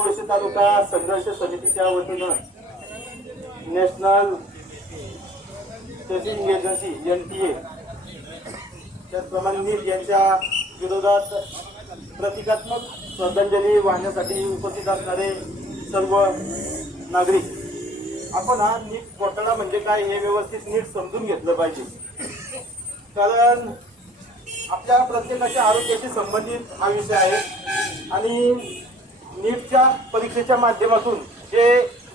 मुळशी तालुका संघर्ष समितीच्या वतीनं national testing agency N T A त्याचप्रमाणे नीट यांच्या विरोधात प्रतिकात्मक श्रद्धांजली वाहण्यासाठी उपस्थित असणारे सर्व नागरिक आपण हा नीट घोटाळा म्हणजे काय हे व्यवस्थित नीट समजून घेतलं पाहिजे. कारण आपल्या प्रत्येकाच्या आरोग्याशी संबंधित हा विषय आहे आणि नीटच्या परीक्षेच्या माध्यमातून जे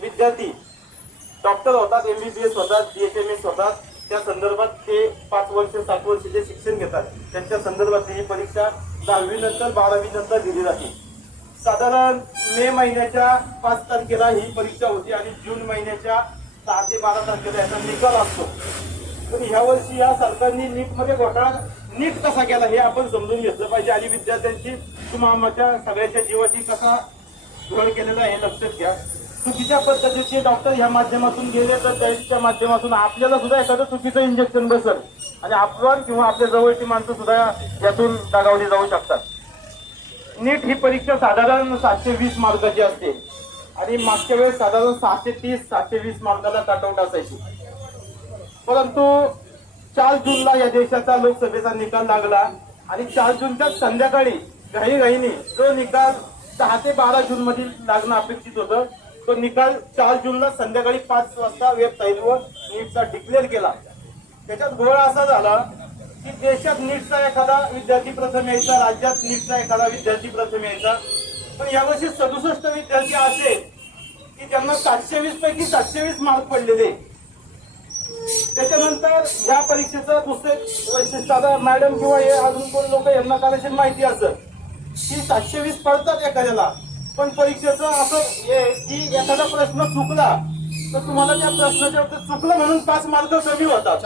विद्यार्थी डॉक्टर होतात एमबीबीएस होतात बीएचएमएस होतात त्या संदर्भात ते पाच वर्ष सात वर्ष जे शिक्षण घेतात त्यांच्या संदर्भात ही परीक्षा दहावी नंतर बारावी नंतर दिली जाते. साधारण मे महिन्याच्या पाच तारखेला ही परीक्षा होती आणि जून महिन्याच्या सहा ते बारा तारखेला याचा निकाल असतो. पण ह्या वर्षी या सरकारने नीटमध्ये घोटाळा नीट कसा केला हे आपण समजून घेतलं पाहिजे. आणि विद्यार्थ्यांची तुम्हाला सगळ्याच्या जीवाशी कसा घड केलेला आहे हे लक्षात घ्या. चुकीच्या पद्धतीचे डॉक्टर ह्या माध्यमातून गेले तर त्यांच्या माध्यमातून आपल्याला सुद्धा एखादं चुकीचं इंजेक्शन बसल. आणि आपण किंवा आपल्या जवळची माणसं सुद्धा यातून दगावली जाऊ शकतात. नीट ही परीक्षा साधारण सातशे वीस मार्काची असते. आणि मागच्या वेळेस साधारण सहाशे तीस सातशे वीस मार्काला कटआउट असायची. परंतु चार जूनला या देशाचा लोकसभेचा निकाल लागला आणि चार जूनच्या संध्याकाळी घाईघाईने जो निकाल दहा ते बारा जून मधील लागणं अपेक्षित होतं तो निकाल चार जूनला संध्याकाळी पाच वाजता वेबसाईटवर नीटचा डिक्लेअर केला. त्याच्यात घोळ असा झाला की देशात नीटचा एखादा विद्यार्थी प्रथम यायचा राज्यात नीटचा एखादा विद्यार्थी प्रथम यायचा. पण यावर्षी सदुसष्ट विद्यार्थी असे की ज्यांना सातशे वीस पैकी सातशे वीस मार्क पडलेले. त्याच्यानंतर या परीक्षेचं दुसरे वैशिष्ट्य आता मॅडम किंवा हे अजून कोण लोक यांना कदाचित माहिती असं की सातशे वीस पडतात एखाद्याला. पण परीक्षेचं असं हे की एखादा प्रश्न चुकला तर तुम्हाला त्या प्रश्नाच्या चुकलं म्हणून पाच मार्क कमी होतात.